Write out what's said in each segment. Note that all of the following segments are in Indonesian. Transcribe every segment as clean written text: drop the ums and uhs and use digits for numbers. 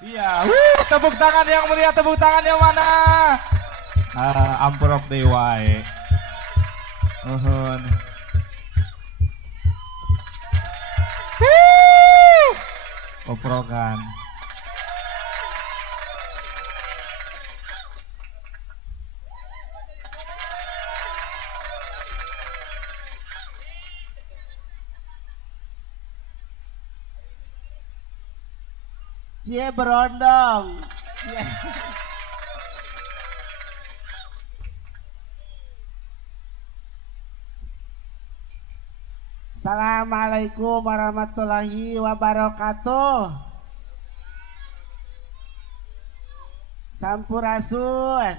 Iya, tepuk tangan yang meriah, tepuk tangan yang mana? Amprok dewa. Uhun. Oprokan. Cie berondong. Assalamualaikum warahmatullahi wabarakatuh. Sampurasun.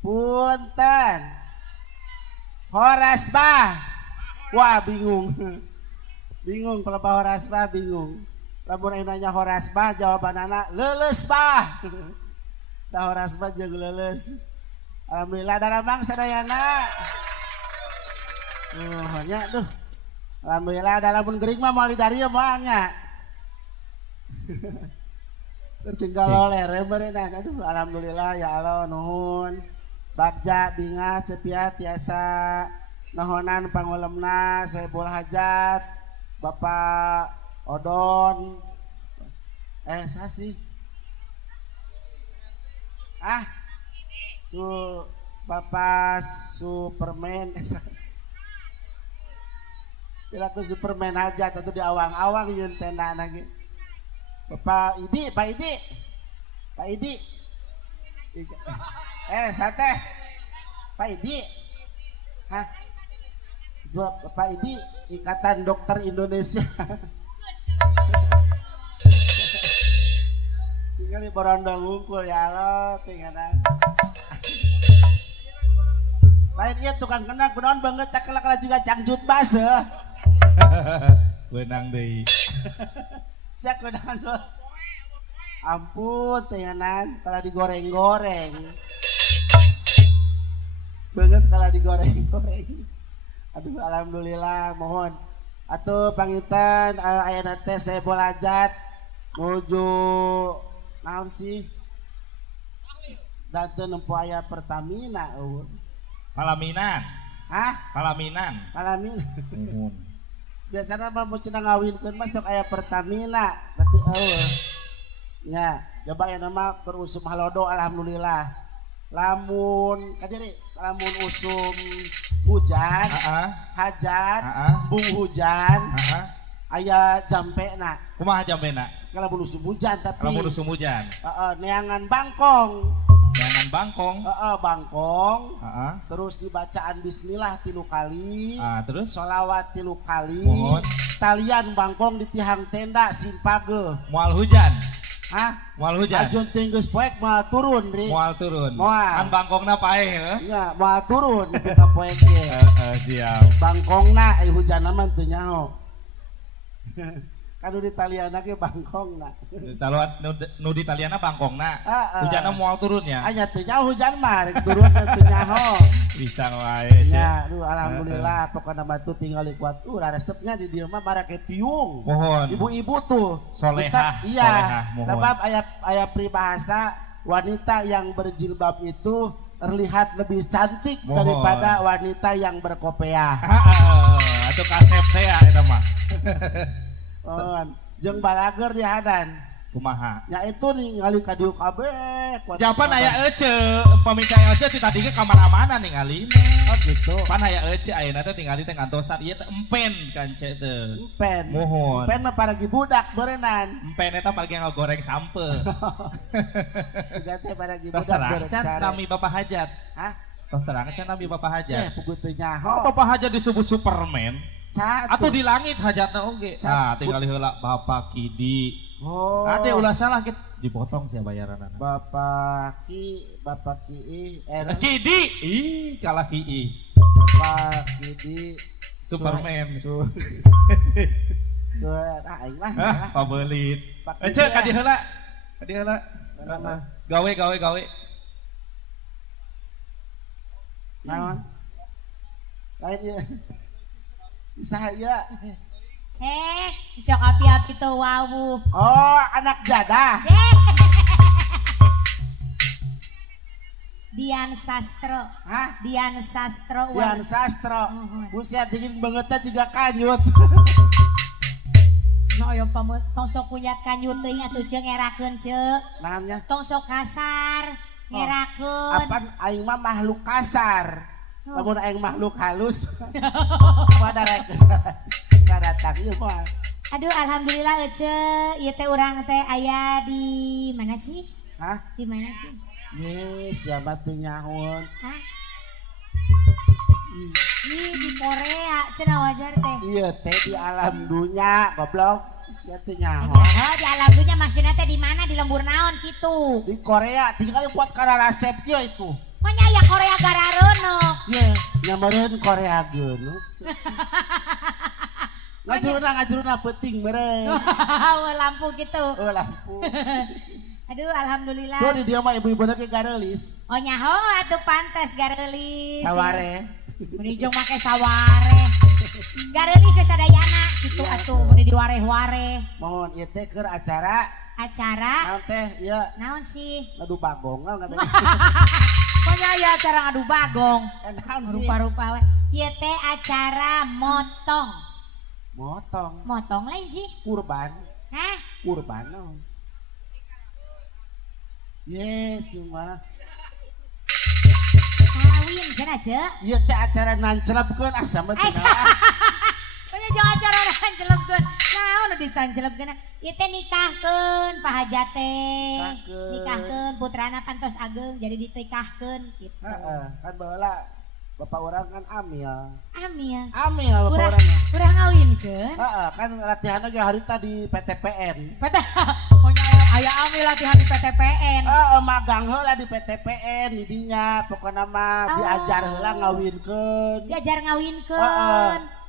Punten. Horas bah. Wah bingung. Bingung kalau bah horas bah bingung. Lamun nanya horas bah jawaban anak leuleus bah. Da horas bah jeung leuleus. Alhamdulillah darabang sadayana. Nya duh. Alhamdulillah ada lamun gering mah moal dari moal nya. Tertinggal oleh remberenan. Aduh alhamdulillah ya Allah nuhun. Bagja bingah cepiat tiasa nahonan pangulemna Saebul Hajat Bapak Odon sasi su Bapak Superman Bilaku Superman aja tentu di awang-awang yeun tenda lagi Bapak Idi Pak Idi sate Pak Idi Bapak Idi Ikatan Dokter Indonesia tinggal di borondong ngungkul ya Allah tinggal lain iya tukang kenang kunaon banget tak kala juga cangjut base Benang deui. Sia kunaon ampun tenganan kalau digoreng-goreng banget kalau digoreng-goreng aduh alhamdulillah mohon atuh pangitan ayeuna teh Saebul Hajat nuju naon sih dan teu nempo aya Pertamina Palaminan. Palaminan. Biasana mah mau cenah ngawinkeun mah sok aya Pertamina tapi nya coba aya nama kerusum halodo alhamdulillah lamun kadiri lamun usum hujan hajat bung hujan aya jampena Kumaha jampena? Kalau musim hujan tapi Kalau musim hujan. Neangan bangkong. Neangan bangkong. Bangkong. Terus dibacaan bismillah 3 kali. Terus sholawat 3 kali. Mohon. Talian bangkong di tihang tenda simpage. Mual hujan. Mual hujan. Ajun tinggeus poek moal turun, Ri. Mual turun. Moal. Kan bangkongna paeh heuh. Nya, moal turun nepi ka poek ge. Siap. Bangkongna hujan mah teu nyaho. Kan di Taliana ge bangkongna. Nu di Taliana bangkongna. Hujanna moal turunnya. Anya teu nyaho hujan mah rek turun teu nyaho. Bisa wae. Nya, alhamdulillah pokona batu tinggal kuat. Resepnya di dieu mah barake tiung. Mohon. Ibu-ibu tuh. Solehah. Iya. Sebab aya peribahasa wanita yang berjilbab itu terlihat lebih cantik daripada wanita yang berkopiah. Atuh kasep teh eta mah. Jeung balager di hadan kumaha nya itu ningali ka dieu kabeh japan aya ece pamicai ece ti tadi ke kamar-mana ningali gitu pan aya ece ayeuna teh tingali teh ngantosan ieu teh empen kan cek teh mohon empen mah paragi budak beureunan empen eta paragi ngagoreng sampeu juga teh paragi budak beureunan can nami bapak hajat tos terang can nami bapak hajat puguh teu nyaho bapak hajat disebut Superman atau di langit hajatna oge. Tinggal heula Bapak Kidi. Ade ulah salah kita dipotong sia bayaranna. Bapak Ki Kidi. Kalah Ki. Bapak Kidi Superman. Aing mah. Pabelit. Ece ka di heula. Gawe. Naon? Lain ya. Saya Sok api-api tuh wawu. Oh, anak jadah. Dian Sastro. Hah? Dian Sastro. Dian Sastro. Buset dingin bangetnya juga kanyut. No yo pamut tong sok kunyat kanyut teuing atuh ceuk ngerakeun ceuk. Naonnya? Tong sok kasar ngerakeun. Apaan aing mah makhluk kasar. Lamun aing makhluk halus. Pada rek. Datang ieu mah. Aduh alhamdulillah Ece, ieu teh urang teh aya di mana sih? Hah? Di mana sih? Siapa tuh nyahun? Hah? Di Korea, cenah wajar teh. Iya teh di alam dunia, goblok. Siapa tuh nyahun? Oh, di alam dunia maksudnya teh di mana? Di lembur naon gitu. Di Korea, tinggal buat karena resep kieu itu. Pokoknya ya Korea gararono. Iya, nyamareun Korea geun. Ngajuruna penting meren. Lampu gitu. Oh lampu. Aduh alhamdulillah. Tuh di dia mah ibu-ibu ge garelis. Oh nyaho atuh pantes garelis. Saware. Muni jeung make saware. Garelis we sadayana kitu atuh muni diwareh-wareh. Mohon ieu teh keur acara. Acara? Naon teh ieu? Naon sih? Ngadu bagong naon teh. Pokoknya aya acara ngadu bagong. Naon sih? Rupa-rupa we. Ieu teh acara motong. Motong lain sih kurban. Hah? Kurban no. Cuma kawin cenah ceuk. Ieu teh acara nancelapkeun asa mah teh. Pokoknya jangan acara nancelapkeun. Naon nu ditancelapkeun? Ieu teh nikahkeun pahaja teh. Nikahkeun putrana pantos ageng jadi ditikahkeun gitu. Heeh, kan baheula bapak orang kan amil bapak urang ngawinkeun. Kan latihan ge harita di PTPN. Pokoknya aya amil latihan di PTPN. Magang heula di PTPN di dinya pokona mah diajar heula ngawinkeun.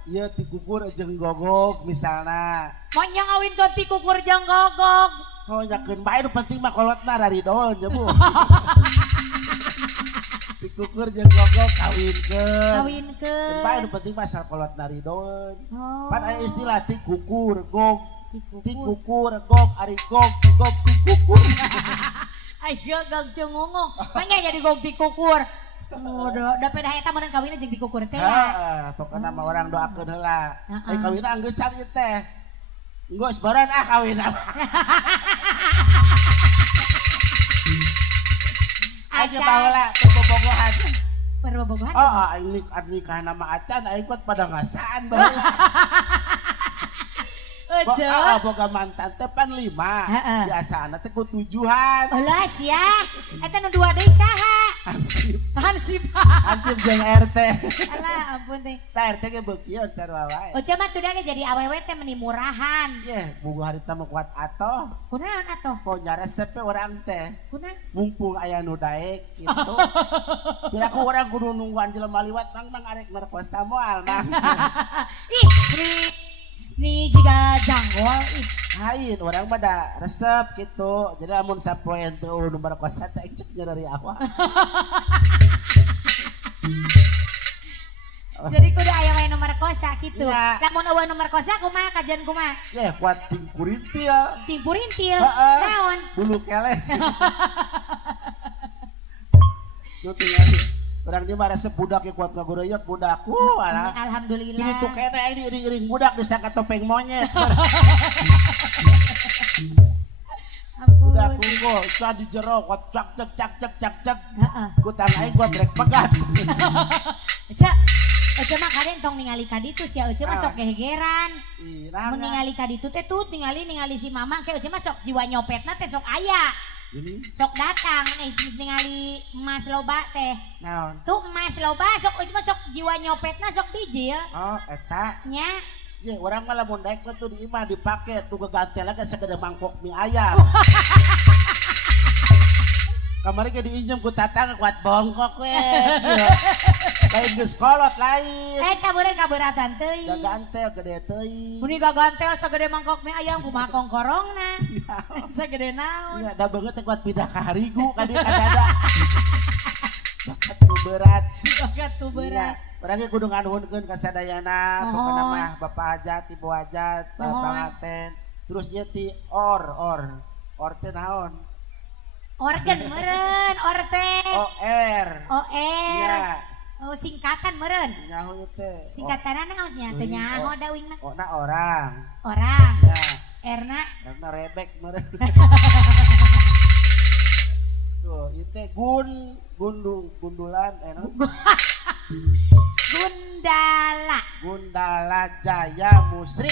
Ieu ti kukur jeung gogog misalna. Monya ngawinkeun ti kukur jeung gogog. Oh nyakeun bae nu penting mah kolotna raridon nya Bu. Dikukur jeung gogog kawinkeun. Bae nu penting mah asal kolot naridon. Pan aya istilah ti kukur gog. Ti kukur gog ari gog ti kukur. Ayo gog cungungung. Mangnya jadi gog ti kukur. Da pedah eta meureun kawinna jeung ti kukur teh. Heeh, pokona mah urang doakeun heula. Kawinna anggeus can ieu teh. Enggeus baran kawinna. Aja baheula perbobogohan. Ini nikah nama acan aing kuat pada ngasaan baheula. Boga mantan teh pan 5. Biasana teh ku 7-an. Ulas ya. Eta nu 2 deui saha? Hansip jeung RT. Alah ampun teh. Tah RT ge beukion sarua wae. Oce mah tuda ge jadi awewe teh meni murahan. Boga harita mah kuat atoh. Kunaon atoh? Ponya resep urang teh. Kunaon? Mumpung aya nu daek kitu. Piraku urang kudu nungguan jelema liwat mang arek merkosa moal mang. Nih jika janggol hain orang pada resep gitu jadi amun sapoe teu nu merkosa teh ceknya dari awal. Jadi kudu aya wae nu merkosa kitu. Lamun eueuh nu merkosa kumaha kajian kumaha? Kuat timpurintil. Naon? Bulu keleh. Tuh tinggal orang di mana sebudak kuat ngagoreuyek budak. Alah. Alhamdulillah. Ini tuh kene ini iring-iring budak disangka topeng monyet. Budak unggul, cah di jero, kuat cak. Ku tangain gua brek pegat. Ece mah kaden tong ningali ka ditu sia Ece mah sok gegeran. Mun ningali ka ditu teh tuh ningali si Mamang ke Ece mah sok jiwa nyopetna teh sok aya. Sok datang ningali emas loba teh. Naon? Tuh emas loba sok mah sok jiwa nyopetna sok bijil. Oh, eta. Nya. Ye, urang mah lamun daek tuh di imah dipake tuh gegantel ge segede mangkok mie ayam. Kamari ge diinjem ku tatang kuat bongkok we. Lain geus kolot lain. Eta beureun kabeuratan teuing. Gagantel gede teuing. Muni gagantel sagede mangkok mie ayam kumaha kongkorongna. Sagede naon? Iya, da banget kuat pindah ka harigu ka dieu ka dada. Bakat nu berat. Bakat tuh berat. Orangnya kudu nganuhunkeun ka sadayana, pokona mah Bapak Hajat, Ibu Hajat, Bapak Ngaten. Terus nya ti or teh naon? Organ meureun, orte. OR. OR. Oh singkatan meureun. Nyaho teh. Singkatanna naon nya? Teu nyaho da wing mah. Oh na orang. Orang. Ya. Erna. Erna rebek meureun. Tuh, ieu teh gundulan Gundala Jaya Musrik.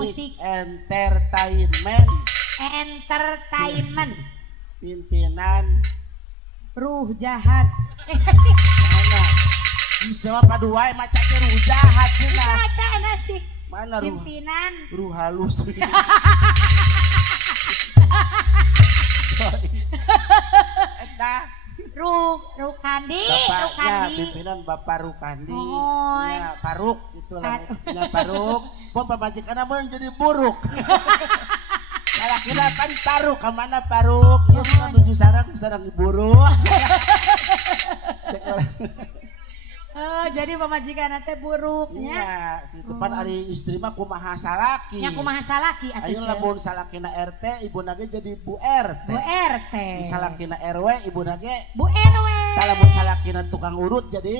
Musik entertainment. Pimpinan Ruh Jahat. Mana? Bisa padua maca teh ruh jahat cenah. Mana sih? Mana ruh? Pimpinan Ruh halus. Eta Rukandi. Bapaknya pimpinan Bapak Rukandi. Nya Paruk itu lah. Nya Paruk. Pon pamajikanna mun jadi buruk. Kalakina kan Paruk, ka mana Paruk? Ieu kan nuju sarang buruk. Cek Oh, jadi pamajikan teh buruknya. Iya, itu pan ari istri mah kumaha salaki. Nya kumaha salaki atuh. Ayeuna lamun salakina RT, ibuna ge jadi Bu RT. Bu RT. Salakina RW, ibuna ge Bu RW. Lamun salakina tukang urut jadi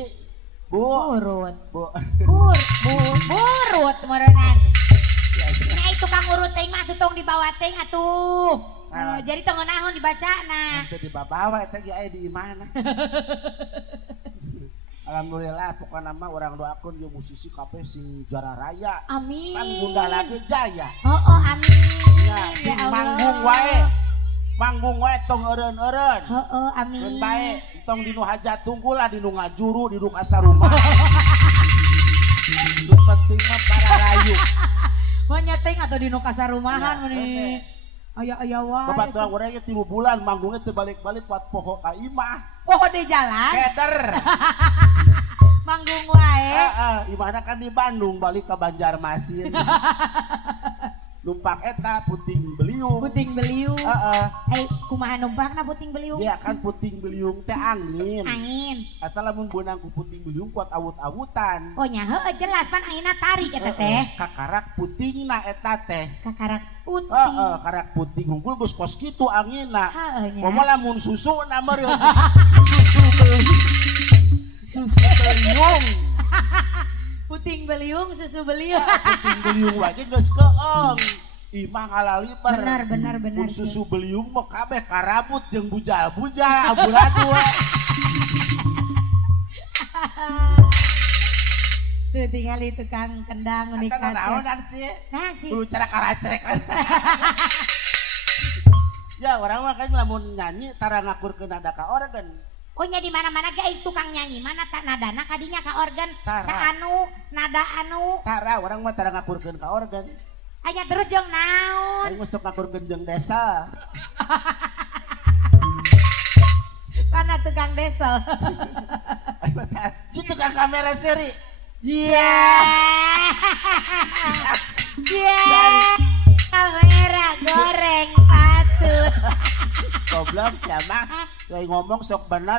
Urut. Burut meureunnan. Nya tukang urut teh mah atuh tong dibawa teh atuh. Jadi tong naon dibacana. Teu dibabawa eta ge aya di mana. Alhamdulillah pokoknya mah orang doakeun jeung musisi kabeh sing juara raya. Amin. Kan Bunda lagi jaya. Oh amin. Ya, manggung wae tong eureun-eureun. Amin. Mun bae tong dinu hajat tunggulah dinu ngajuru dinu kasarumah. Nu penting mah para rayu. Mau nyeteng atau dinu kasarumahan meni. Aya wae. Babaturan urang ge 3 bulan manggungnya teu balik-balik buat poho ka imah. Poho di jalan. Keder. Manggung wae. Imahna kan di Bandung balik ke Banjarmasin. Numpak eta puting beliung. Kumaha numpakna puting beliung? Iya kan puting beliung teh angin. Eta lamun beunang ku puting beliung kuat awut-awutan. Oh nya heueuh jelas pan anginna tarik eta teh. Kakarak putingna eta teh. Kakarak puting. Karak puting unggul geus kos kitu anginna. Heueuh Momo lamun susuna meureun. Susu beliung. Puting beliung, susu beliung. Puting beliung wae geus keong. Imah ngalaliper. Benar. Mun susu beliung mah kabeh karabut jeung bujal-bujal amburadul. Tuh tingali tukang kendang unik kasih. Eta naonan sih? Nah sih. Lu cara kalacrek. Ya orang mah kan lamun nyanyi tara ngakurkeun nada ka organ. Oh nya di mana-mana guys tukang nyanyi mana tak nadana kadinya ka organ. Saanu nada anu. Tara orang mah tara ngakurkeun ka organ. Anya terus jeung naon? Aing mah sok ngakurkeun jeung desa. Kana tukang desel. Si tukang kamera seri. Jia. Kamera goreng patut. Goblok ya mah. Kayak ngomong sok bener.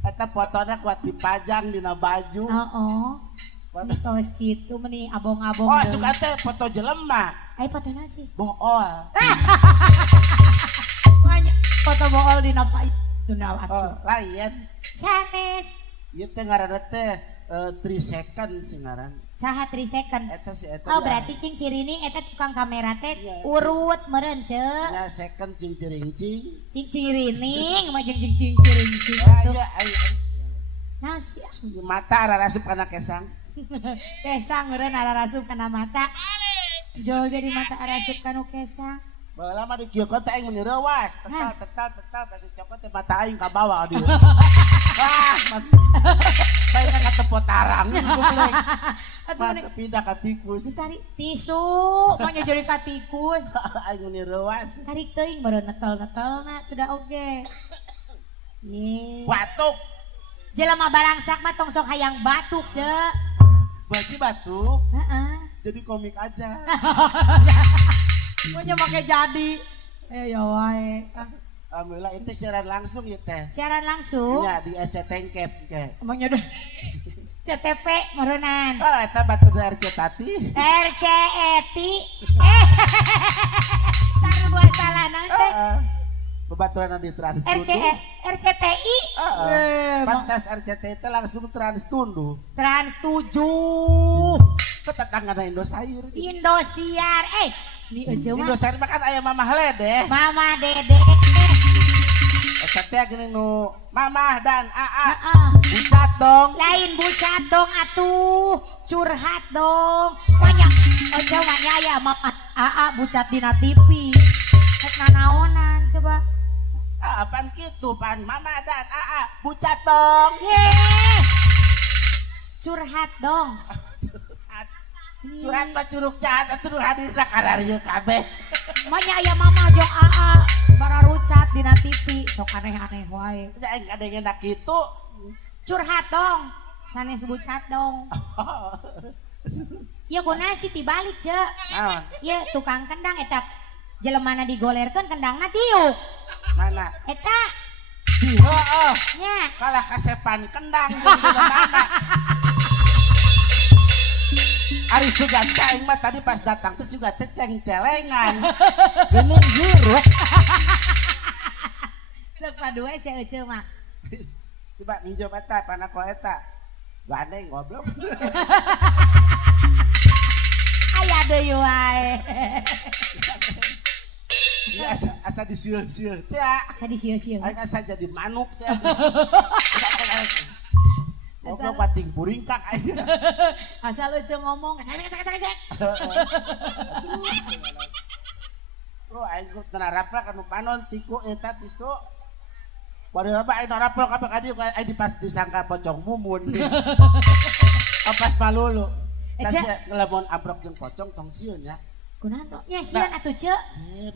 Eta fotonya kuat dipajang dina baju. Ini kaos gitu meni abong-abong. Oh suka teh foto jelema. Foto nasi. Bool. Foto bool dina tuna atuh. Lain. Sanes. Ieu teh ngaranna teh 3 second sing ngaran. Saha 3 second. Eta si eta. Oh berarti cing cirining eta tukang kamera teh urut meureun ceuk. Ya second cing cirincing. Cing cirining mah jeung cing cirincing. Aya. Nasi. Mata ararasup kana kesang. Kesang meureun ararasup kana mata. Jol jadi mata ararasup kana kesang. Baheula mah di kieu teh aing meni reuwas, tetal tadi cokot teh mata aing ka bawah di. Baik ka tepot tarang goblok. Mata pindah ka tikus. Tarik tisu, mah nya jadi ka tikus. Aing meni reuwas. Tarik teuing baru netel-netelna teu da oge. Batuk. Jelema balangsak mah tong sok hayang batuk, ceuk. Baci batuk. Heeh. Jadi komik aja. Pokoknya pakai jadi Ya wae. Alhamdulillah itu siaran langsung ya teh. Siaran langsung? Ya di Ecetengkep ke. Emangnya udah CTP merenan. Oh eta batu dari RC RCETI. Sarua buat salah nanti. Bebaturan di Trans Tundu. RCTI. Pantas RCTI itu langsung Trans Tundu. Trans 7. Ketetangga Indosiar. Indosiar. Ini aja mah. Indosiar makan ayam Mamah Lede. Mama Dede. Teh gini nu Mamah dan AA. Bucat dong. Lain bucat dong atuh. Curhat dong. Banyak aja wanya ya Mama AA bucat dina TV. Nek nanaonan coba. Apaan gitu pan Mamah dan AA bucat dong. Curhat dong. Curhat mah curug jahat atuh hadir da kararieu kabeh. Manya aya Mama jeung AA bararucat dina TV sok aneh-aneh wae. Aing kadenge nak kitu. Curhat dong. Sanes bucat dong. Ya kunaha sih tibalik ceuk. Naon? Ye tukang kendang eta jelemana digolerkeun kendangna diuk. Mana? Eta Di heueuh. nya. Kalah kasepan kendang jeung jelemana. Ari Suganta aing mah tadi pas datang teh juga teh ceng-celengan. Geuning juruk. Sok padue si Ece mah. Coba minjem eta panako eta. Gandeng goblok. Aya deui wae. Asa disieu-sieu teh. Asa disieu-sieu. Aing asa jadi manuk teh. Goblok pating puringkak aing. Asal Ece ngomong. Oh aing ku narapra kanu panon tiku eta tisu. Padahal mah aing narapra kabeh ka dieu aing pas disangka pocong mumun. Pas malulu. Tas ngelamun abrok jeung pocong tong sieun ya. Kunaon tong? Nya sieun atuh ceuk.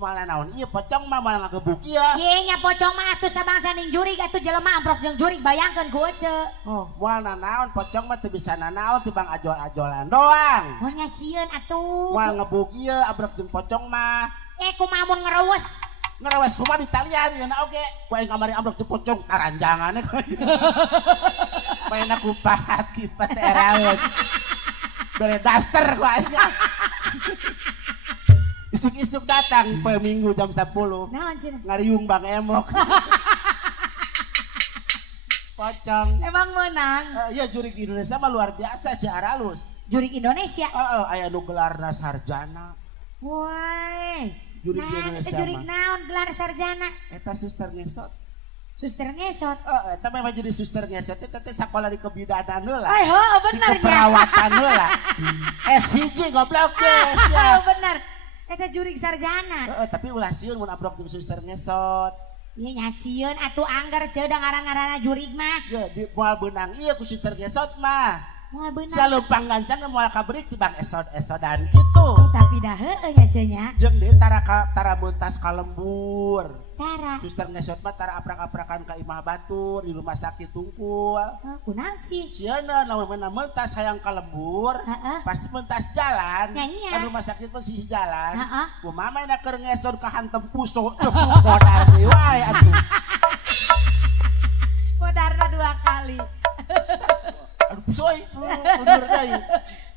Malah naon ieu pocong mah malah ngagebuk ieu. Ieu nya pocong mah atuh sabangsa ning jurig atuh jelema amprok jeung jurig bayangkeun ku Ece. Oh, moal nanaon pocong mah teu bisa nanaon tibang ajol-ajolan doang. Oh nya sieun atuh. Moal ngebuk ieu abrok jeung pocong mah. Kumaha mun ngerewes. Ngerawes kumaha di talian yeuna oge. Ku aing kamari ambrok jeung pocong taranjangane. Maena ku pahat kipat teh raeun. Bere daster ku aing. Isuk-isuk datang poe Minggu jam 10. Naon cenah? Ngariung Bang Emok. Pocong. Emang menang. Iya jurig Indonesia mah luar biasa si Aralus. Jurig Indonesia. Aya nu gelarna sarjana. Woi. Jurig Indonesia. Jurig naon gelar sarjana? Eta suster ngesot. Suster ngesot. Eta memang jadi suster ngesot eta teh sakola di kebidanan heula. Heuh bener nya. Keperawatan heula. S1 goblok geus ya. Bener. Eta jurig sarjana. Tapi ulah sieun mun abrok jeung suster ngesot. Ieu nya sieun atuh angger ceuk da ngarang-ngaranna jurig mah. Ya di moal beunang ieu ku suster ngesot mah. Moal beunang. Sia leumpang gancang moal kabeurik tibang esod-esodan kitu. Tapi dah heueuh nya ceuk nya. Jeung di tara meuntas ka lembur. Tara. Suster ngesot mah tara aprak-aprakan ka imah batur di rumah sakit Tungkul. Kunaon sih? Sieuna lamun meuntas hayang ka lembur, pasti meuntas jalan. Kan rumah sakit mah sisi jalan. Kumaha maena keur ngesot ka hantem puso cepuk modar deui wae atuh. Modarna 2 kali. Aduh puso mundur deui.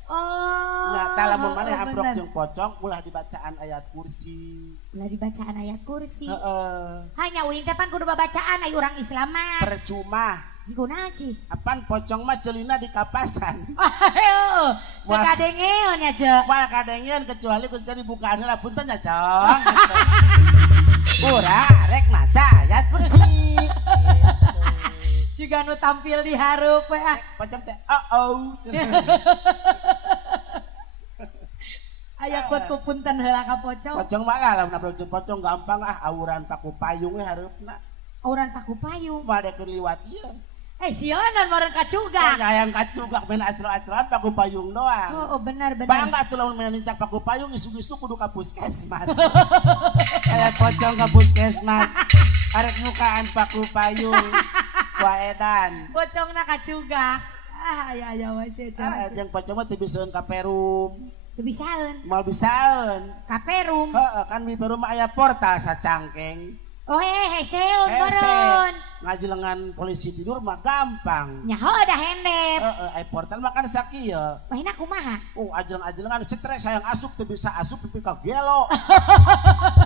Oh. Nah, tah lamun maneh abrok jeung pocong ulah dibacaan ayat kursi. Ulah dibacaan ayat kursi. Heeh. Hanya uing teh pan kudu babacaan aya urang Islam mah. Percuma. Kunaon sih? Apaan pocong mah ceulina di kapasan. Ayo. Teu kadengeun nya ceuk. Moal kadengeun kecuali geus dibukaan heula punten nya cong. Urang rek maca ayat kursi. Juga nu tampil di hareup we ah. Pocong teh Aya kuat ku punten heula ka pocong. Pocong mah lamun abrok jeung pocong gampang awuran paku payung we hareupeuna. Awuran paku payung. Mah dekeun liwat ieu. Sionan meureun kacugak. Hayang kacugak main acro-acroan paku payung doang. Oh benar. Bangga tuh lamun main nincak paku payung isuk-isuk kudu ka puskesmas. Kayak pocong ka puskesmas. Arek mukaan paku payung. Waedan. Pocongna kacugak. Aya wae sih. Jeung pocong mah teu biseun ka Perum. Teu bisaeun. Mal bisaeun. Ka Perum. Heeh, kan di Perum aya portal sacangkeng. Oh heseun boron. Ngajelengan polisi tidur mah gampang. Nyaho dah hendep. Aya portal mah kan sakieu. Mahina kumaha? Ajeleng-ajelengan cetres sayang asup teu bisa asup pipi ka gelo.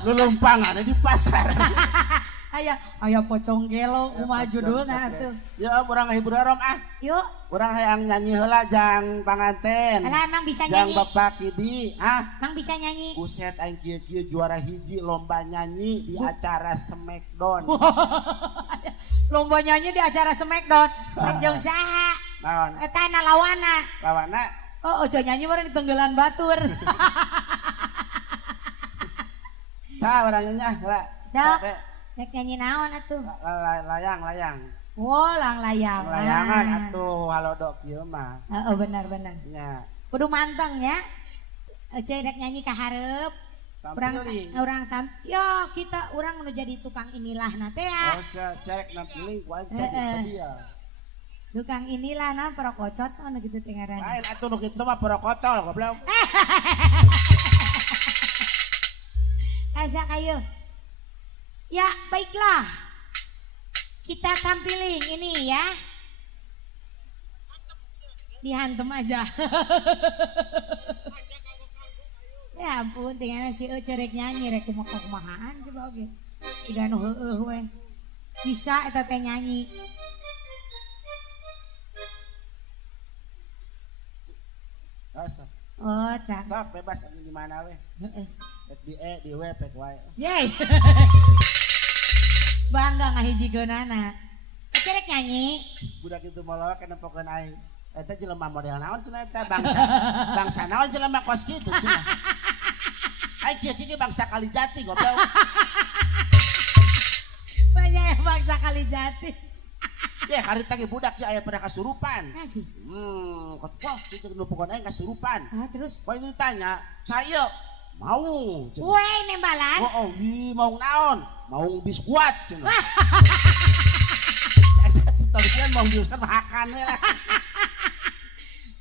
Lulumpangan di pasar. Aya pocong gelo kumaha judulna atuh. Ya urang hibur rom ah. Yuk. Urang hayang nyanyi heula jang panganten. Alah emang bisa jang nyanyi. Jang Bapak Kidi, Emang bisa nyanyi. Buset aing kieu-kieu juara hiji lomba nyanyi di acara Smackdown. Lomba nyanyi di acara Smackdown. Jeung saha? Naon? Eta na lawana. Lawana? Oh, ojo nyanyi mah di tenggelan batur. Saha urang nyanyi heula. Sok. Rek nyanyi naon atuh? Layang. Oh, layang. Layangan atuh halodok kieu mah. Heeh, benar. Nya. Kudu manteng nya. Cai rek nyanyi ka hareup. Urang yo kita urang nu jadi tukang inilah na teh ya. Oh, sarek nampiling ku aja di dia. Tukang inilah na perokocot anu kitu teh ngaranna. Lain atuh nu kitu mah perokotol goblok. Asa kayu. Ya, baiklah. Kita tampilin ini ya. Dihantem aja. Ya ampun, tinggalnya si Ece rek nyanyi, rek kumaha-kumahaan coba oke. Siga nu heueuh we. Bisa eta teh nyanyi. Asa. Oh, tak. Sok bebas di mana we. Heeh. Di we pek wae. Yeay. Bangga ngahijikeunana. Ece rek nyanyi. Budak itu moloh kana pokeun aing. Eta jelema model naon cenah eta bangsa naon jelema kos kitu cenah. Aing kieu bangsa Kalijati goblok. Banyak yang bangsa Kalijati. Ya harita ge budak ya aya pernah kasurupan. Kasih. Wah, itu nu pokeun aing kasurupan. Terus poin ditanya, "Saya mau." Weh nembalan. Oh, mau naon? Mau biskuat cenah. Tadian mau biskuat makan we lah.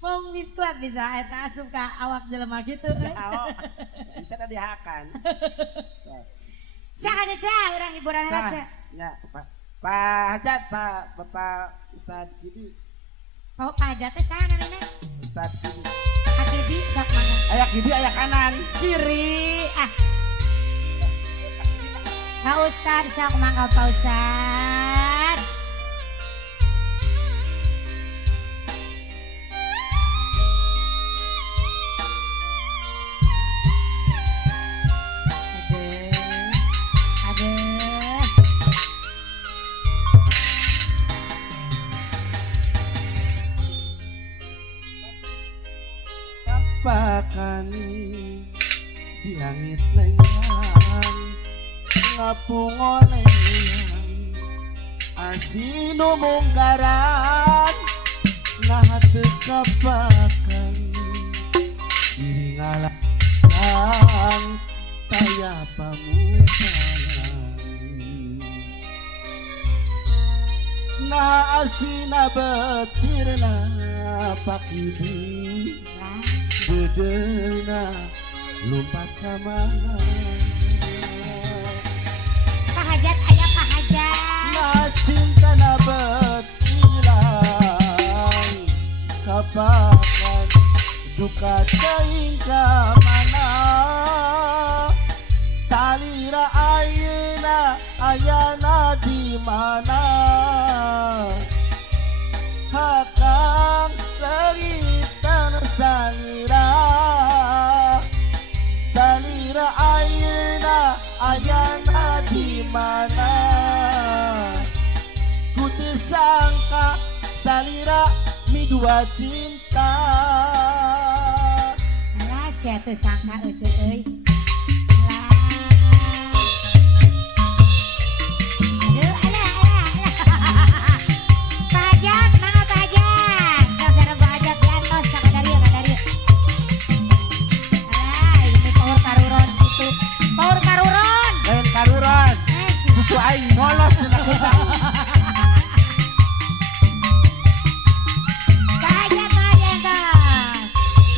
Mau biskuat bisa eta suka awak jelema gitu. Bisa da dihakan. Saha aja urang hiburan aja. Ya, Pak Hajat, Bapak Ustad Kidi. Pak Hajat teh saha namina? Ustad Kidi. Kidi sok mana? Aya kidi aya kanan. Kiri. Pak Ustad sok mangga Pak Ustad. Pakan di langit lengan ngapungolean asinu munggaran ngahateu kapakan diri ngalakan taya pamusalan nah asina betsirna pakidi Bedena lompat ke mana? Pak Hajat, ayah Pak Hajat. Nah cinta nabet hilang, kapakan duka teing ke mana? Salira ayeuna ayana di mana? Hakang legitan salira ayeuna ayana di mana ku teu sangka salira mi dua cinta alah sia teu sangka euceuk euy molos dina kita. Bahaya tos.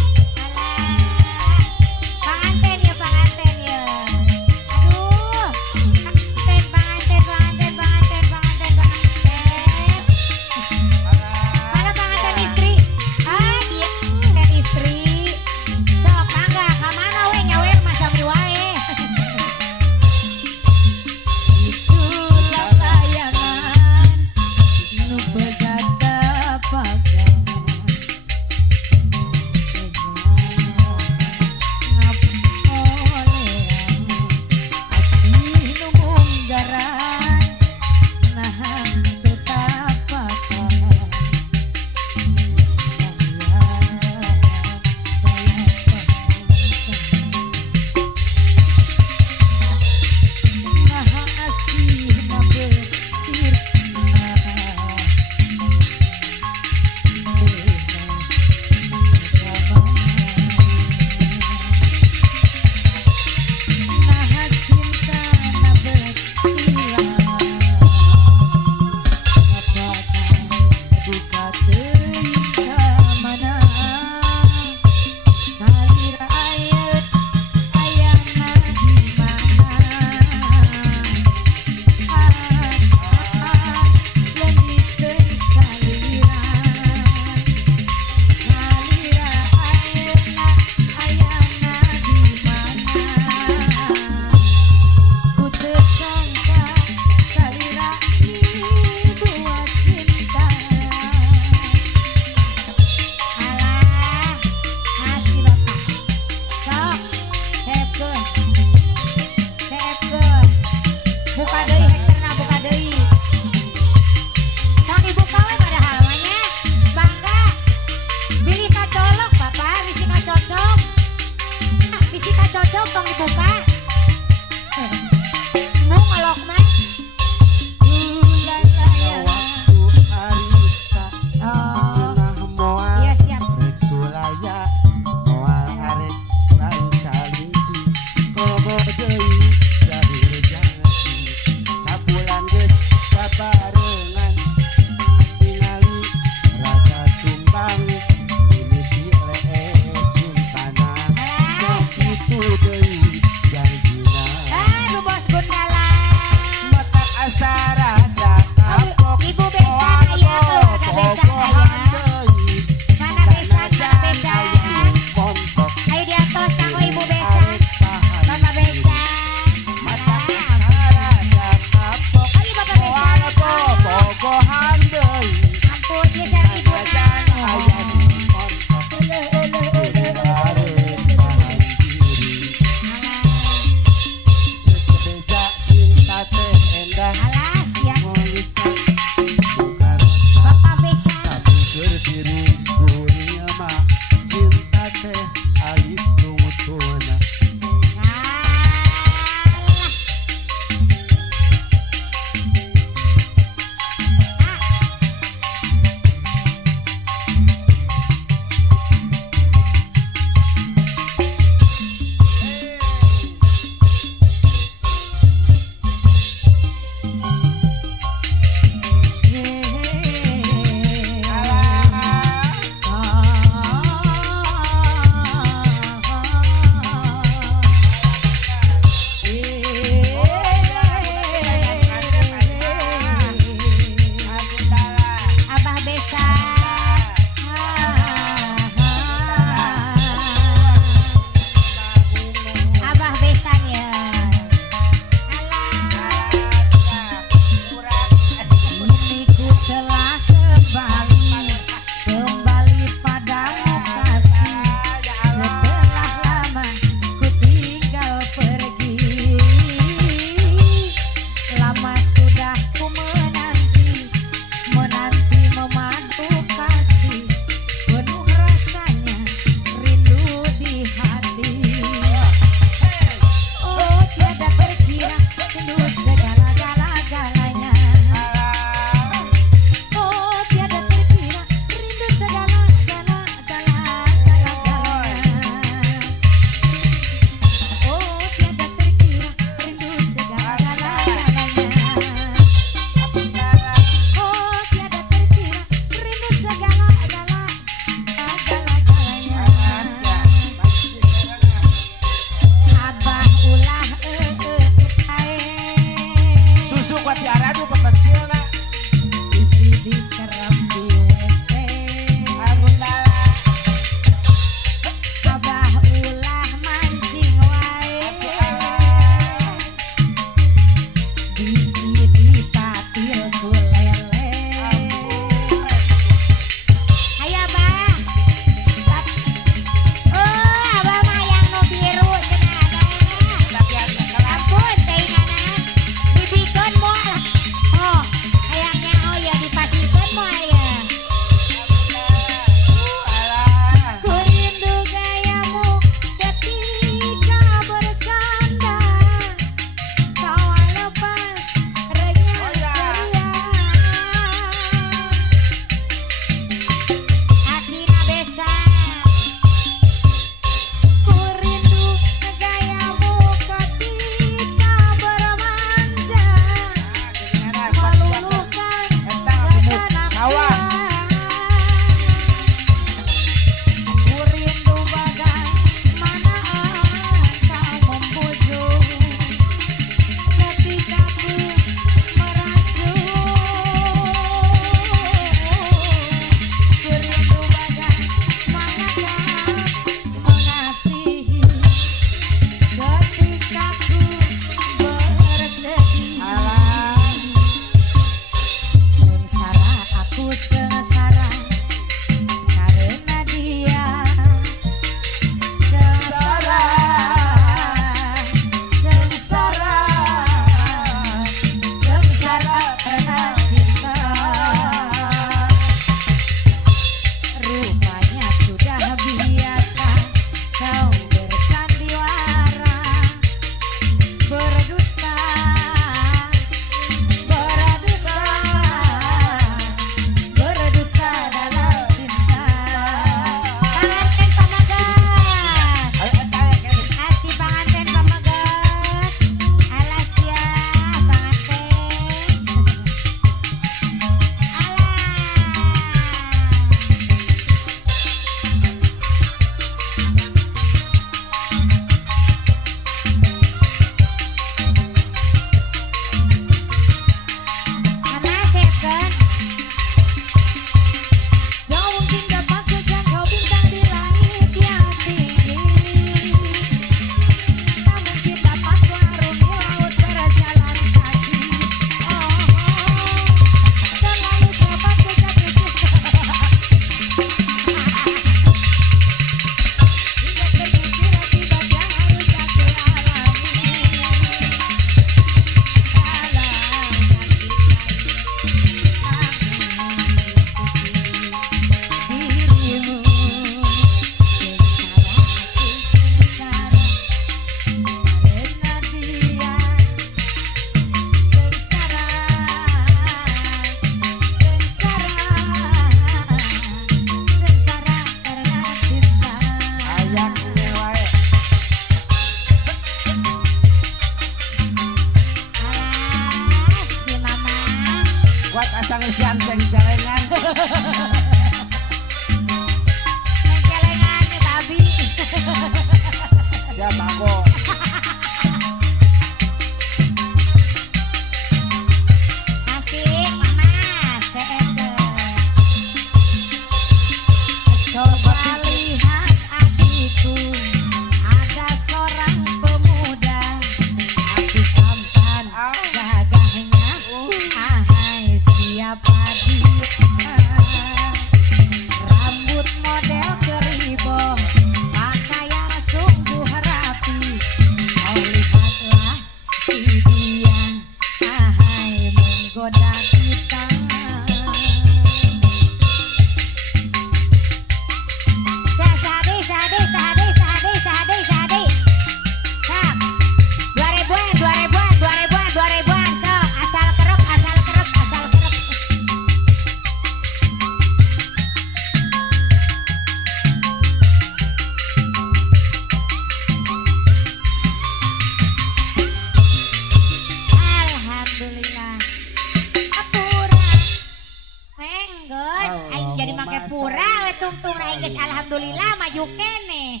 geus alhamdulillah maju kene.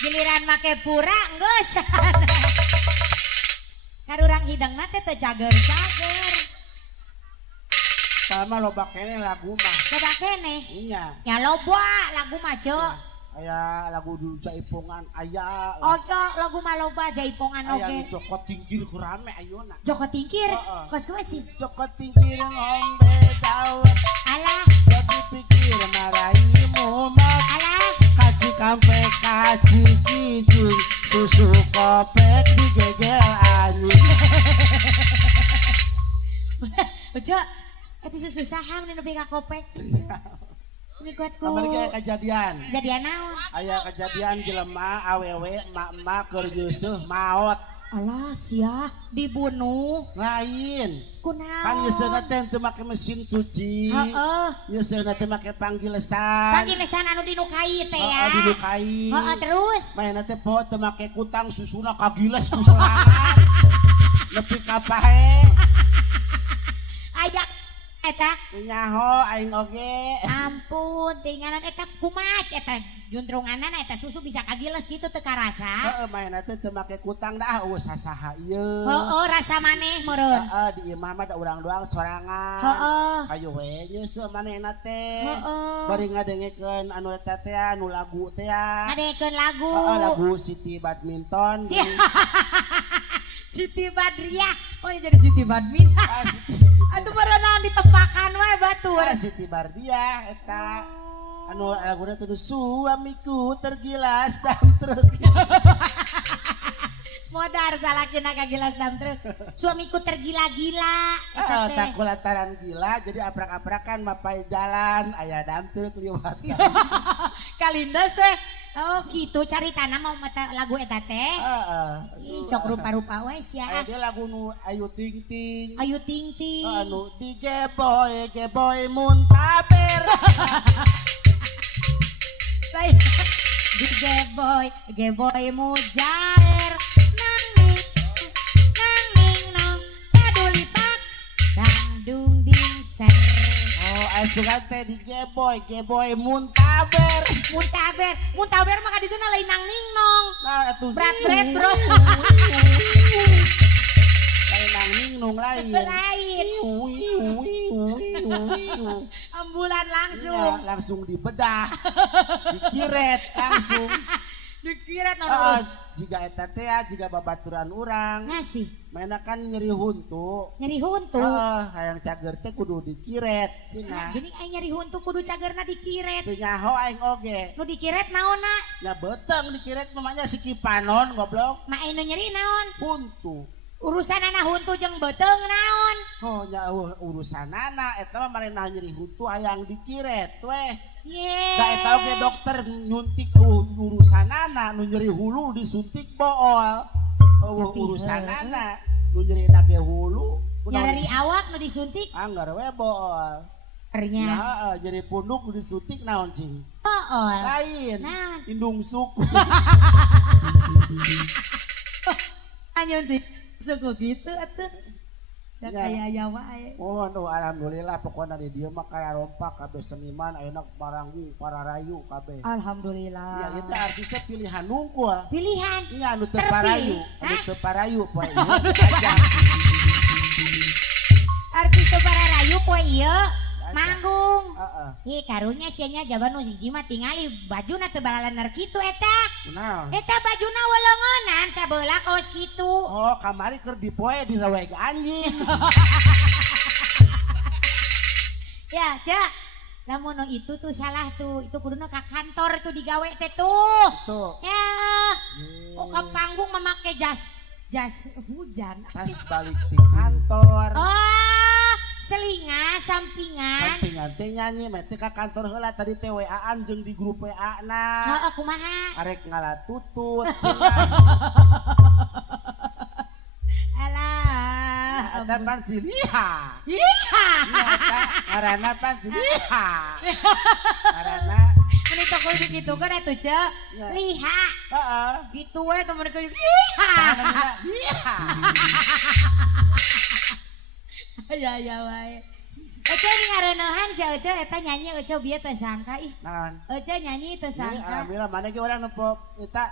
Giliran make pura geus. Karurang hidangna teh teu cager-cager. Sama loba kene lagu mah. Loba kene? Iya. Ya loba lagu mah ceu. Aya lagu dulu jaipongan aya. Oh lagu mah loba jaipongan oge. Aya cokot tingkir ku rame ayeuna. Joko tingkir? Kos kumaha sih? Cokot tingkir ngombe dawet. Alah. Jadi pikir marahimu mah. Alah. Kaci kampe kaci kijung. Susu kopek digegel anjing. Ujo, itu susu saham nih nepi ka kopek. Ini kuat ku. Kamari ge kejadian. Kejadian naon? Aya kejadian jelema awewe mak-mak keur nyeusuh maot. Alah sia dibunuh. Lain. Kunaon? Kan nyeuseuna teh teu make mesin cuci. Heeh. Nyeuseuna teh make panggilesan. Panggilesan anu dinukai teh ya. Heeh, dinukai. Heeh, terus? Mainna teh poho teu make kutang susuna kagiles ku selangan. Nepi ka pahe. Aya eta Nyaho aing oge. ampun tinganan eta kumaha eta juntrunganan eta susu bisa kagiles gitu teu karasa. Heeh, mainna teh teu make kutang dah eueuh sasaha ieu. Heeh, rasa maneh meureun. Heeh, di imah mah da urang doang sorangan. Heeh. Ayo we nyeuseum manehna teh. Heeh. Bari ngadengekeun anu eta teh anu lagu teh ya. Ngadengekeun lagu. Heeh, lagu Siti Badminton. Siti Badriah. Oh, jadi Siti Badminton. Atuh berenang ditepakan wae batur. Siti Bardiah eta. Anu laguna teh suamiku tergilas dalam truk. Modar salakina kagilas dalam truk. Suamiku tergila-gila. Eta teh. Tak kulantaran gila jadi aprak-aprakan mapai jalan aya dalam truk liwat. Kalindes teh. Oh gitu caritana mau mata lagu eta teh. Heeh. Sok rupa-rupa we sia. Aya dia lagu nu Ayu Ting Ting. Ayu Ting Ting. Anu di geboy muntaber. Baik. Di geboy mujair. Nang nong paduli pak. Dangdung ding ser. Oh, asugan teh di geboy muntaber. Muntaber mah kadituna lain nang ningnong. Nah, atuh Berat bro. Lain nang ningnong lain. Lain. Ambulan langsung. Ya, langsung dibedah. Dikiret langsung. Dikiret naon. Jika eta teh jika babaturan urang. Ngasih. Mainna kan nyeri huntu. Nyeri huntu. Hayang cager teh kudu dikiret cenah. Gini aing nyeri huntu kudu cagerna dikiret. Teu nyaho aing oge. Nu dikiret naonna? Nya beuteng dikiret mamanya si Kipanon goblok. Ma aing nu nyeri naon? Huntu. Urusanana huntu jeung beuteng naon? Oh nya urusanana eta mah marenah nyeri huntu hayang dikiret weh. Ye. Da eta oge dokter nyuntik urusanana nu nyeri hulu disuntik bool. Urusanana nu nyeri nage hulu. Nyeri awak nu disuntik? Anggar we bool. Ternya. Ya, nyeri punduk nu disuntik naon cing? Bool. Lain. Naon? Indung suku. Nyuntik suku gitu atuh. Kaya wae. Oh, no, alhamdulillah pokoknya di dieu mah kararompak kabeh seniman ayeuna paranggu pararayu kabeh. Alhamdulillah. Ya itu artisnya pilihan nungkul. Pilihan. Nya anu teu parayu, anu teu parayu poe ieu. Artis teu pararayu poe ieu manggung. Heeh. Ih karunya sianya jaban nu hiji mah tingali bajuna teu balaler kitu eta. Kunaon? Eta bajuna wolongonan sabeula kaos kitu. Oh, kamari keur dipoe diraweg anjing. Ya, Cak. Lamun nu itu tuh salah tuh. Itu kuduna ka kantor tuh digawe teh tuh. Tuh. Ya. Oh, ka panggung memakai jas hujan. Pas balik di kantor. Oh, selinga sampingan. Sampingan teh nyanyi mah teh ka kantor heula tadi teh WA-an jeung di grup WA-na. Heeh, kumaha? Arek ngalatutut. Alah. Ada pan si Liha. Iya. Karena pan si Liha. Karena Ini toko gitu kan atuh, Cek. Ya. Liha. heeh. Gitu we temen ku liha. Sana Liha. Ya wae. Ece ini ngarenahan si Ece eta nyanyi Ece bieu teu sangka ih. Naon? Ece nyanyi teu sangka. Alhamdulillah mana ge urang nempo eta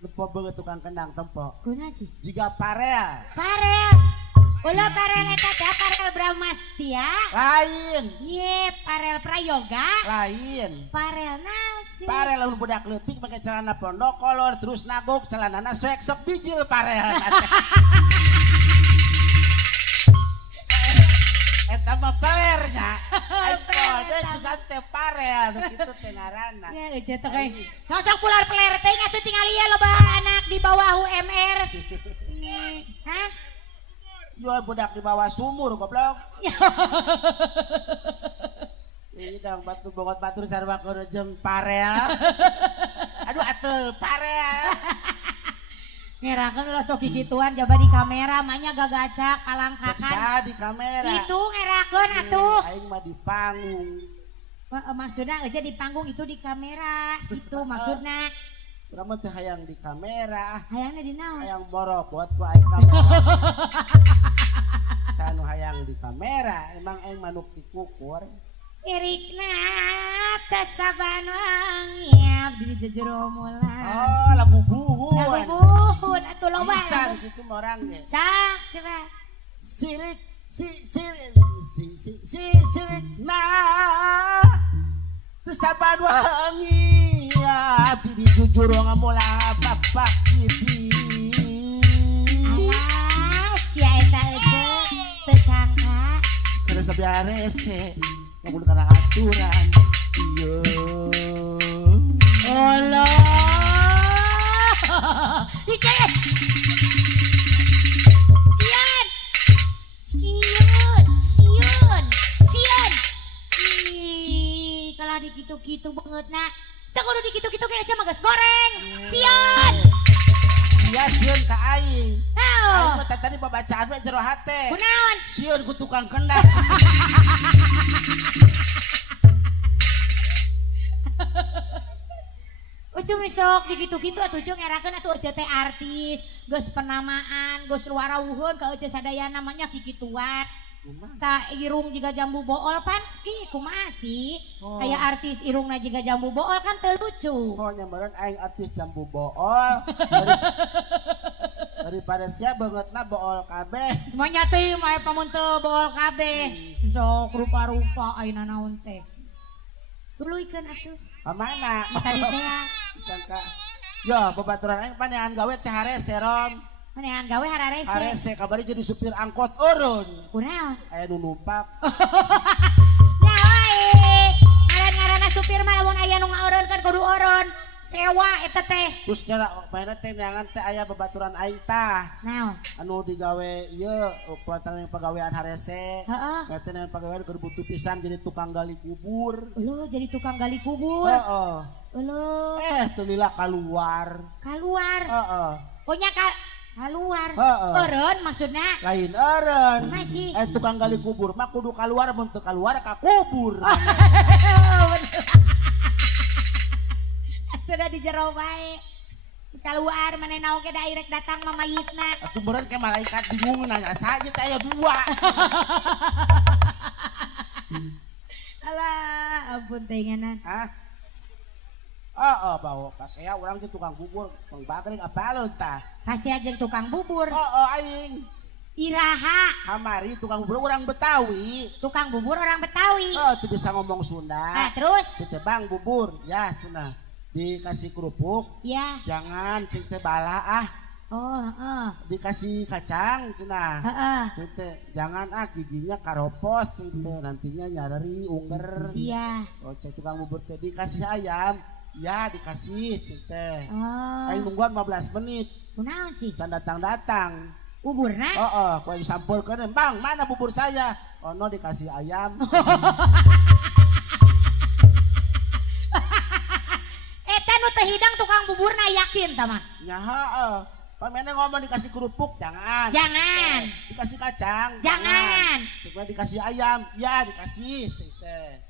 nempo beungeut tukang kendang tempo. Kunaon sih? Jiga Parel. Parel. Ulah Parel eta teh Parel Bramastia. Lain. Ye, Parel Prayoga. Lain. Parel naon sih? Parel lamun budak leutik make celana pondok kolor terus nagok celanana swek sok bijil Parel. Eta mah pelernya. Ai kode sugan teh Parel kitu teh ngaranna. Ya Ece teh kayak ngosok pular peler teh atuh tinggal ieu loba anak di bawah UMR. Hah? Jual budak di bawah sumur goblok. Ini dang batu bongot batur sarwa kono jeung Parel. Aduh atuh Parel. Ngerakeun ulah sok kikituan jaba di kamera manya gagacak palangkakan. Sa di kamera. Itu ngerakeun atuh. Aing mah di panggung. Maksudna aja di panggung itu di kamera. Itu maksudna. Urang mah teh hayang di kamera. Hayangna di naon? Hayang borok buat ku aing kamera. Sanu hayang di kamera, emang aing manuk dikukur. Irikna tasaban wangiap di jejero mulan. Oh, lagu buhun. Lagu buhun atuh loba. Bisa gitu orang ge. Sak coba. Sirik sirik tasaban wangiap di jejero mulan bapak kipi. Alas ya eta ece teu sangka. Sada sabiarese. Ngomong karena aturan. Iya. Allah. Icet. Siun. Ih, kalau dikitu-kitu bangetna. Teu kudu dikitu-kitu ge aja mah geus goreng. Siun. Sia sieun ka aing. Aing mah tadi babacaan we jero hate. Kunaon? Sieun ku tukang kendang. Ucung sok dikitu-kitu atuh Ucung ngerakeun atuh Ece teh artis, geus penamaan, geus warawuheun ka Ece sadaya namanya kikituan. Tak irung juga jambu bool pan ki kumaha sih? Aya artis irungna juga jambu bool kan teu lucu. Oh nyambaran aing artis jambu bool. Daripada sia beungeutna bool kabeh. Monya teh mah pamun teu bool kabeh. Sok rupa-rupa ayeuna naon teh. Tuluikeun atuh. Pamana? Tadi teh sangka. Yo babaturan aing panehan gawe teh harese rom. Manehan gawe hararese. Harese kabari jadi supir angkot urun. Kunaon? Aya nu numpak. Ya wae. Ngaran-ngaranna supir mah lamun aya nu ngaeureunkeun kudu eureun. Sewa eta teh. Terus nyara mainna teh neangan teh aya babaturan aing tah. Naon? Anu digawe ieu pelatihan pagawean harese. Heeh. Eta neangan pagawean keur butuh pisan jadi tukang gali kubur. Uluh jadi tukang gali kubur. Heeh. Uluh. Teu lila keluar. Keluar. Heeh. Pokoknya keluar. Eureun maksudna. Lain eureun. Masih. Tukang gali kubur mah kudu keluar mun teu keluar ka kubur. Sudah di jero bae. Keluar mana naon ge dairek datang mah mayitna. Atuh beureun ke malaikat bingung nanya saja teh aya dua. Alah, ampun teh nganan. Hah? Bawa kasea urang teh tukang bubur, Bang Bagring apalun tah. Kasih aja tukang bubur. Aing. Iraha. Kamari tukang bubur urang Betawi. Tukang bubur orang Betawi. Tuh bisa ngomong Sunda. Nah, terus? Cing teh Bang bubur, ya cenah. Dikasih kerupuk. Ya. Jangan cing teh bala ah. Dikasih kacang cenah. Cing teh jangan giginya karopos cing teh nantinya nyari unger. Iya. Cing tukang bubur teh dikasih ayam. Ya dikasih cing teh. Aing nungguan 15 menit. Kunaon sih? Can datang-datang. Buburna? Ku aing sampurkeun, "Bang, mana bubur saya?" Ono dikasih ayam. Eta nu teh hidang tukang buburna yakin tah mah? Nya heueuh. Pamene ngomong dikasih kerupuk jangan. Jangan. Dikasih kacang. Jangan. Coba dikasih ayam, ya dikasih cing teh.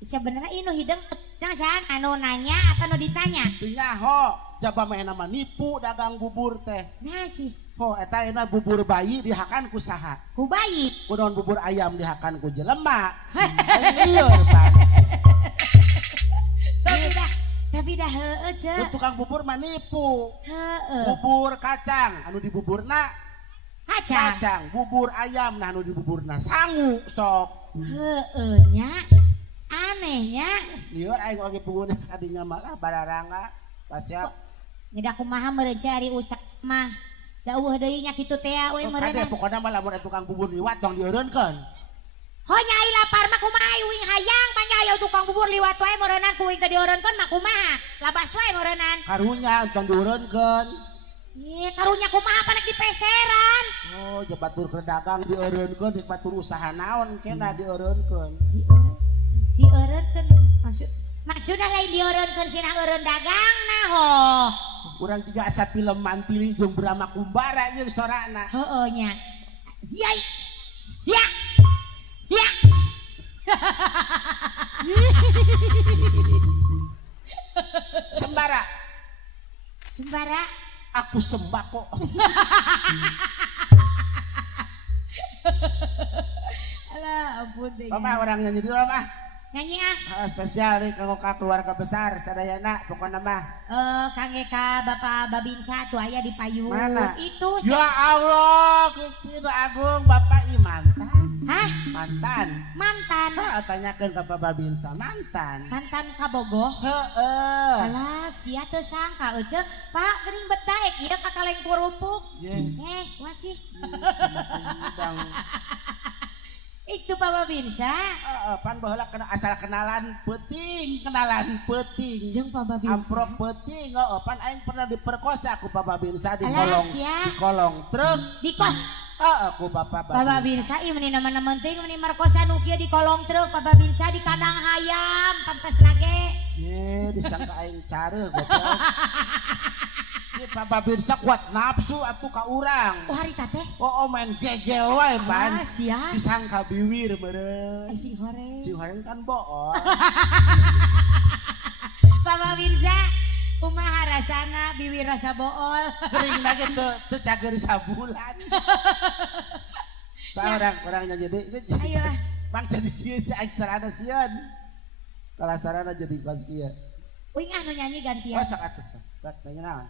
Sebenarnya ini hidang nasan anu nanya apa nu ditanya? Teu nyaho. jaba mah nama nipu dagang bubur teh. Nah sih. Oh eta enak bubur bayi dihakan ku saha? Ku bayi. Kunaon bubur ayam dihakan ku jelema. Lieur pan. Tapi dah heueuh ce. Tukang bubur mah nipu. Heueuh. Bubur kacang anu dibuburna kacang, bubur ayam nah anu dibuburna sangu sok. Heueuh nya. Anehnya. Lieur aing oge punguna kadinya malah bararanga. Pasiap. Ngedak kumaha meureun ari ustaz mah. Dawuh deui nya kitu teh we meureun. Kade pokona mah lamun tukang bubur liwat tong dieureunkeun. Ho nyai lapar mah kumaha uing hayang mah nyai tukang bubur liwat wae meureunnan ku uing teh dieureunkeun mah kumaha. Labas wae meureunnan. Karunya tong dieureunkeun. Ieu karunya kumaha panek dipeseran. Oh, jabatur keur dagang dieureunkeun, dik batur usaha naon kena dieureunkeun. Dieureunkeun maksudna lain dieureunkeun cenah eureun dagang nah ho. Urang juga asa film mantili jeung Brahma Kumbara jeung sorana. Heueuh nya. Yai. Ya. Ya. Sembara. Sembara. Aku sembako. Alah ampun deh. Mama orang nyanyi dulu mah. Nyanyi ah. Spesial nih kanggo ka keluarga besar sadayana pokona mah. Kangge ka Bapak Babinsa tuh aya di payung. Mana? Itu. Ya Allah, Gusti Agung Bapak mantan. Hah? Mantan. Mantan. Tanyakeun ka Bapak Babinsa mantan. Mantan Kabogoh. Heeh. Alah sia teu sangka euceuk. Pak geuning betaek ieu ka kaleng kurupuk. Wasih. Itu Pak Babinsa. Pan baheula kena asal kenalan peuting. Jeung Pak Babinsa. Amprok peuting. Pan aing pernah diperkosa ku Pak Babinsa di Alah, kolong truk. Di kos. Ku Bapak Babinsa. Pak Babinsa ieu meuni nama-nama teuing meuni merkosa nu kieu di kolong truk. Pak Babinsa di kandang hayam pantesna ge. Ye, disangka aing careuh goblok. Pak Babinsa kuat nafsu atuh ka urang. Oh harita teh. Oh main gegel wae pan. Sia. Disangka biwir meureun. Si horeng. Si horeng kan bohong. Pak Babinsa, kumaha rasana biwir rasa bool. Gering lagi teu cager sabulan. Orang nyanyi deui. Ayo. Mang jadi kieu si aing sarana sieun. Kalasarana jadi kos kieu. Uing anu nyanyi gantian. Oh sok atuh sok. Tanya naon?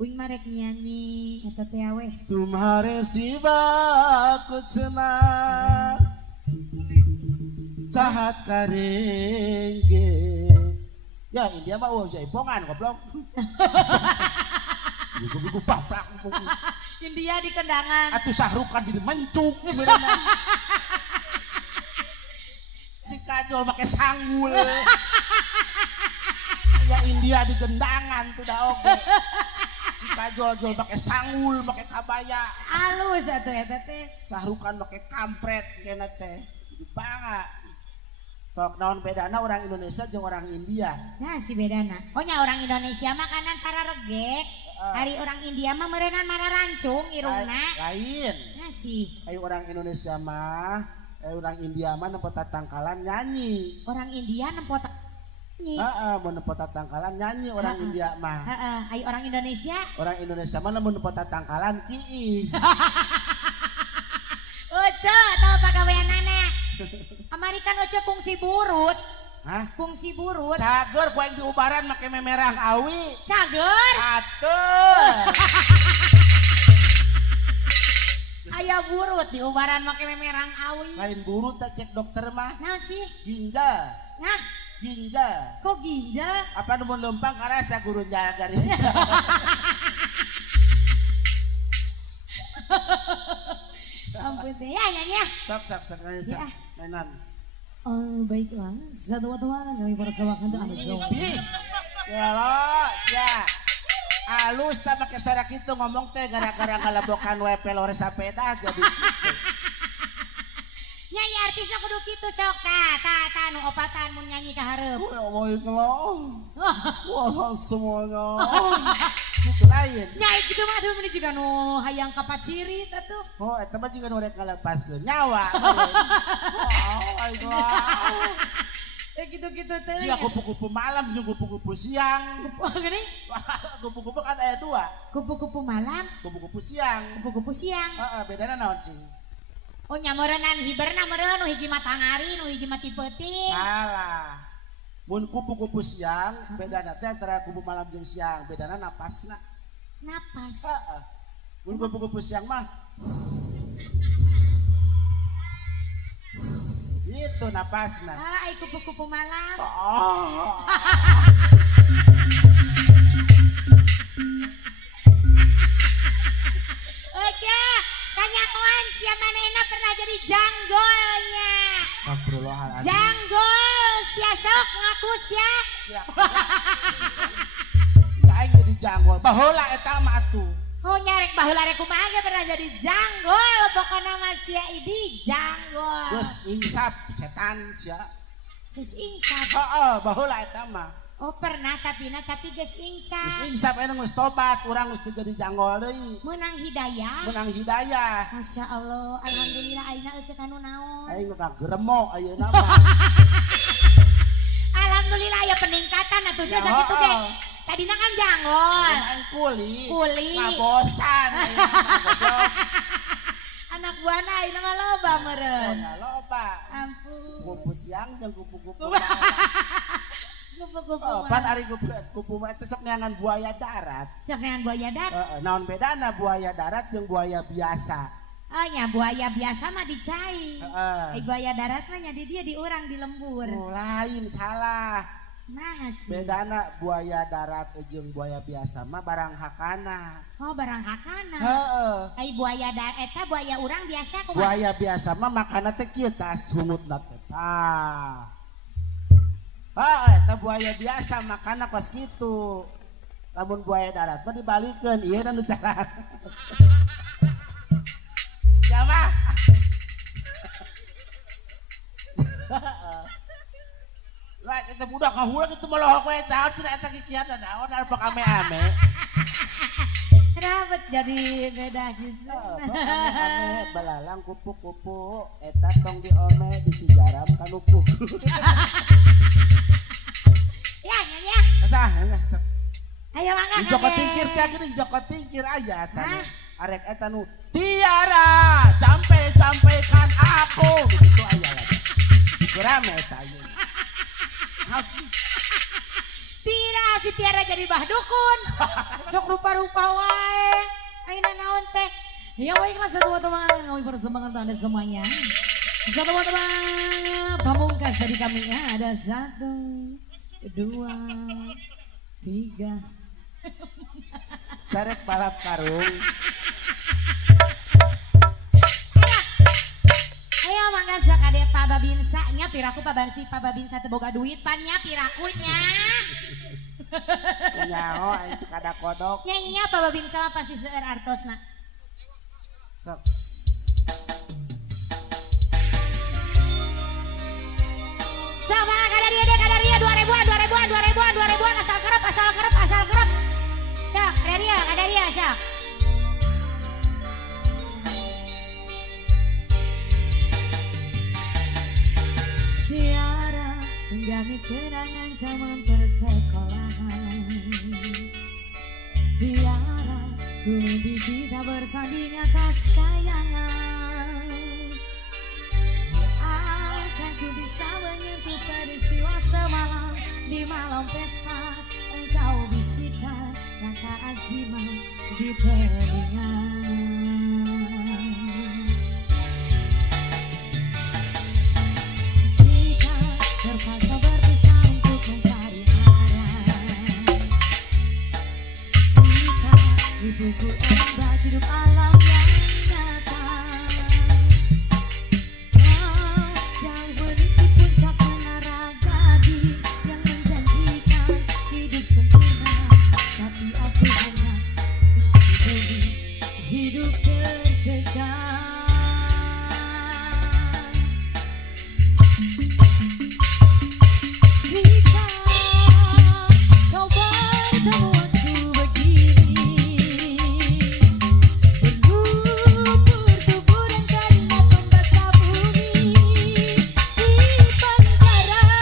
Uing marek nyanyi eta teh we. Tumhare siva kuch na cahat karenge. Ya India mah jaipongan goblok. Buku baplak. India di kendangan. Atuh sahrukan jadi mencuk beneran. Si Kajol make sanggul. Ya India di gendangan tuh dah oke. Si Kajol pakai sanggul, pakai kabaya. Alus atuh eta teh. Sahrukan pakai kampret kena teh. Bangga. Sok naon bedana orang Indonesia jeung orang India. Nah si bedana. Oh nya orang Indonesia makanan para regek. Hari orang India mah meureunan mana rancung irungna. Lain. Nah si. Ayo orang Indonesia mah, orang India mah nempot tatangkalan nyanyi. Orang India nempot nyanyi. Mun nempot tatangkalan nyanyi orang India mah. Ayo orang Indonesia. Orang Indonesia mah mun nempot tatangkalan kieu. Oce, tau pagaweanana. Amerikan oce kungsi burut. Hah? Kungsi burut. Cager ku aing di ubaran make memerang awi. Cager. Atuh. Aya burut di ubaran make memerang awi. Lain burut tak cek dokter mah. Nah sih. Ginjal. Nah. Ginjal. Kok ginjal? Apa nu mun leumpang karasa guru jaga ginjal. Ampun teh ya nyanyi ya. Sok nyanyi sok. Mainan. Oh baiklah, teman-teman kami persembahkan untuk Anda semua. Ya lo, ya. Alus tak pakai suara gitu ngomong teh gara-gara ngalabokan we pelore sapeda jadi gitu. Nyanyi artisnya kudu kitu sok ta nu opatan mun nyanyi ka hareup. Baiklah. Wah semuanya. Itu lain. Nyai kitu mah aduh menuju nu hayang kapat siri atuh. Oh eta mah juga nu rek ngalepaskeun nyawa. Baiklah. Gitu-gitu tuh. Jika kupu-kupu malam jeung kupu-kupu siang. Gini? Kupu-kupu kan aya dua. Kupu-kupu malam, kupu-kupu siang. Kupu-kupu siang. Bedana naon cing? Oh nyameureunnan hiberna meureun nu hiji mah tangari, nu hiji mah tipeuting. Salah. Mun kupu-kupu siang bedana teh antara kupu malam jeung siang, bedana napasna. Napas. Mun kupu-kupu siang mah itu napasna. Ai kupu-kupu malam. Oce, kanyahoan sia manehna pernah jadi janggolnya. Astagfirullahaladzim. Janggol, sia sok ngaku sia. Ya aing jadi janggol. Baheula eta mah atuh. Oh nyarek baheula rek kumaha ge pernah jadi janggol, pokona mah sia idi janggol. Terus insap setan sia. Terus insap. Baheula eta mah. Oh pernah tapi geus insap. Geus insap eta geus tobat, urang geus teu jadi janggol deui. Menang hidayah. Menang hidayah. Masya Allah, alhamdulillah ayeuna euceuk anu naon. Aing mah geremo ayeuna mah. Alhamdulillah aya peningkatan atuh ya, sakitu ge. Tadina kan janggol. Aing kuli. Kuli. Ngabosan. Anak buahna ayeuna mah loba meureun. Loba. Ampun. Kupu siang jeung kupu-kupu Kupu-kupu. Pan ari kupu mah teh sok neangan buaya darat. Sok neangan buaya darat. Naon bedana buaya darat jeung buaya biasa? Oh nya buaya biasa mah dicai. Buaya darat mah nya di dia di urang di lembur. Oh, lain salah. Nah sih. Bedana buaya darat jeung buaya biasa mah barang hakana. Oh barang hakana. Heeh. Buaya darat eta buaya urang biasa kumaha? Buaya biasa mah makanna teh kieu tah sumutna teh. Eta buaya biasa makanna pas kitu. Lamun buaya darat mah dibalikeun ieu dan nu cara. Siapa? Lah eta budak kahulang itu melohok we tahu cenah eta kikiatan naon apa ame-ame. Kenapa jadi beda gitu? Ame-ame belalang kupu-kupu eta tong diome disigaram kanupuk. Ya nya. Kasah. Ayo mangga. Di Joko Tingkir teh gini Joko Tingkir aya eta. Arek eta nu Tiara campe-campekan aku gitu aya lagi. Kurang eta ieu. Asli. Si Tiara jadi bah dukun. Sok rupa-rupa wae. Ayeuna naon teh? Ya wae kelas teman-teman kami persembahan untuk Anda semuanya. Bisa teman-teman pamungkas dari kami ya ada 1, 2, 3. Sarek balap karung. Ayo mangga sakade Pak Babinsa nya piraku Pak Babinsa teu boga duit pan nya pirakunya. Nyaho itu kada kodok. Nya Pak Babinsa mah pasti seueur artosna. Sok. Sama kadaria 2000-an asal kerep. Sok, kadaria sok. Tiara menggami kenangan zaman persekolahan. Tiara ku mimpi kita bersanding atas kayangan. Seakan ku bisa menyentuh peristiwa semalam di malam pesta. Engkau bisikan kata azimat di telinga. Terpaksa berpisah untuk mencari arah. Kita dipukul ombak hidup alam yang nyata. Jauh meniti puncak menara gading yang menjanjikan hidup sempurna. Tapi aku hanya hidup tertekan. Jika kau bertemu aku begini, berlubur dan karena pembasah bumi di penjara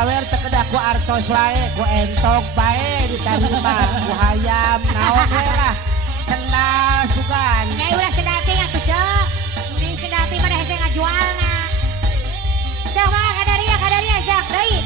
gawer tekedah ku artos wae ku entok bae ditarima ku hayam naon we lah sendal sugan nyai ulah sendal teh atuh cek mending sendal teh mah hese ngajualna sama kadaria sak deui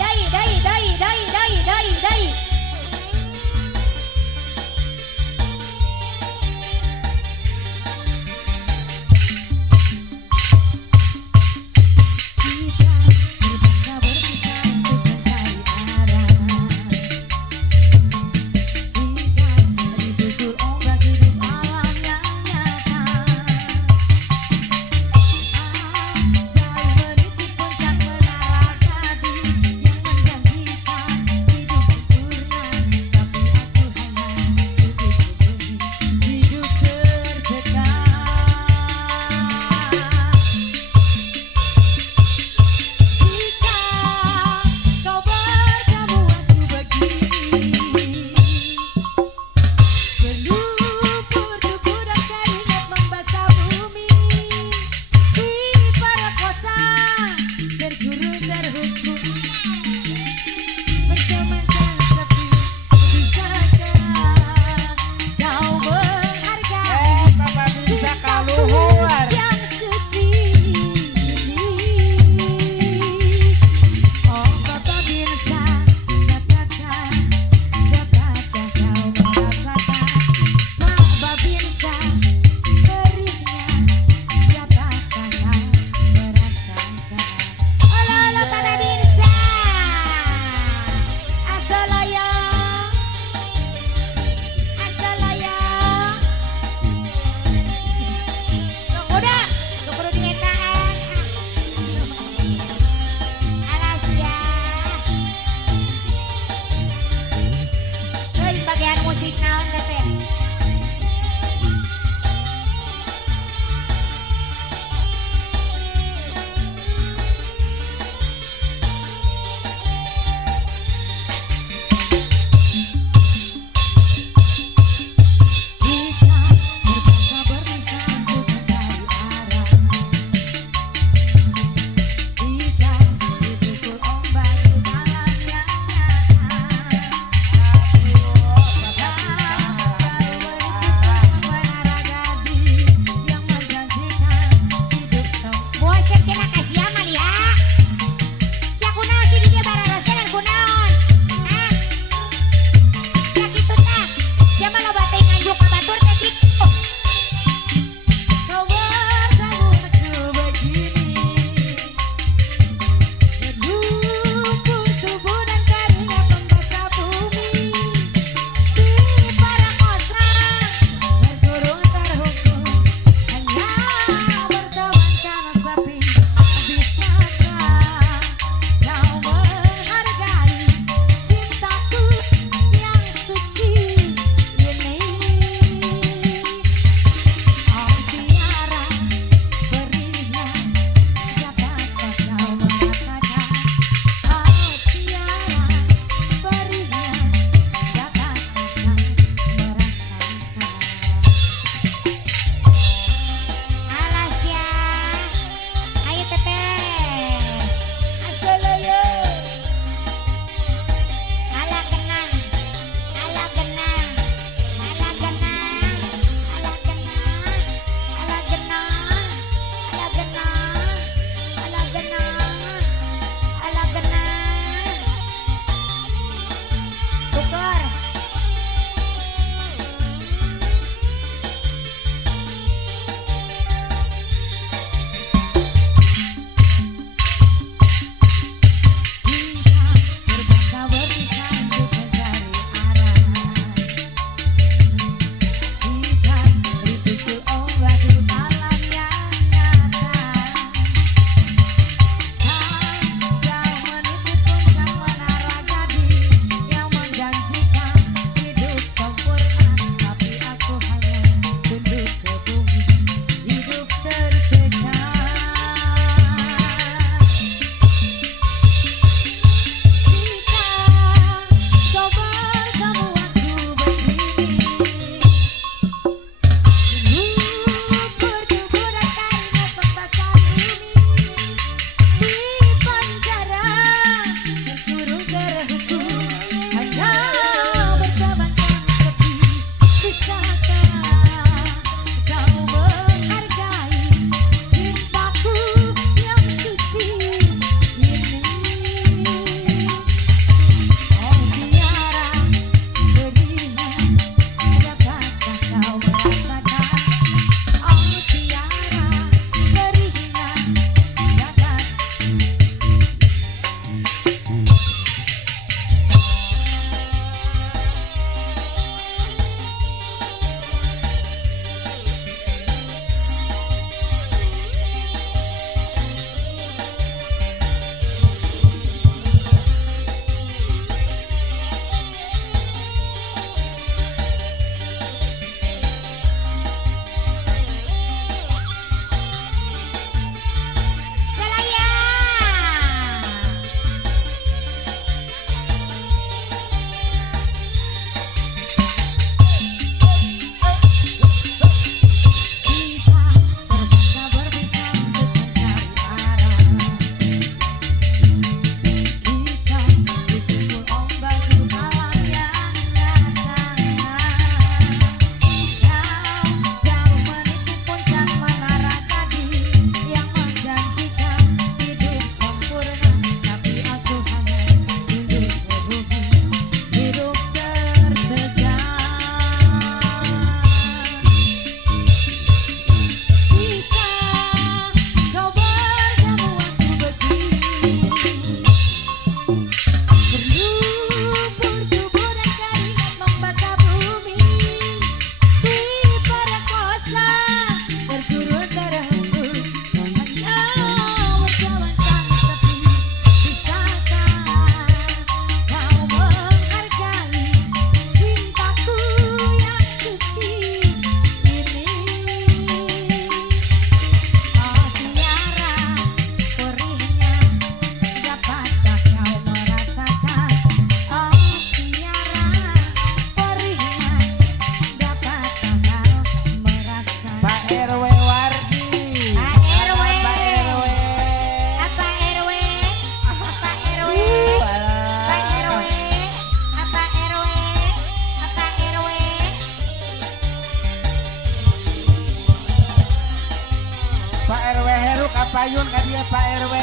ya Pak RW.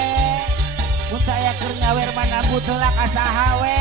Muntah ya keur nyawer mana butelak asaha we.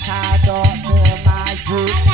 Sado maju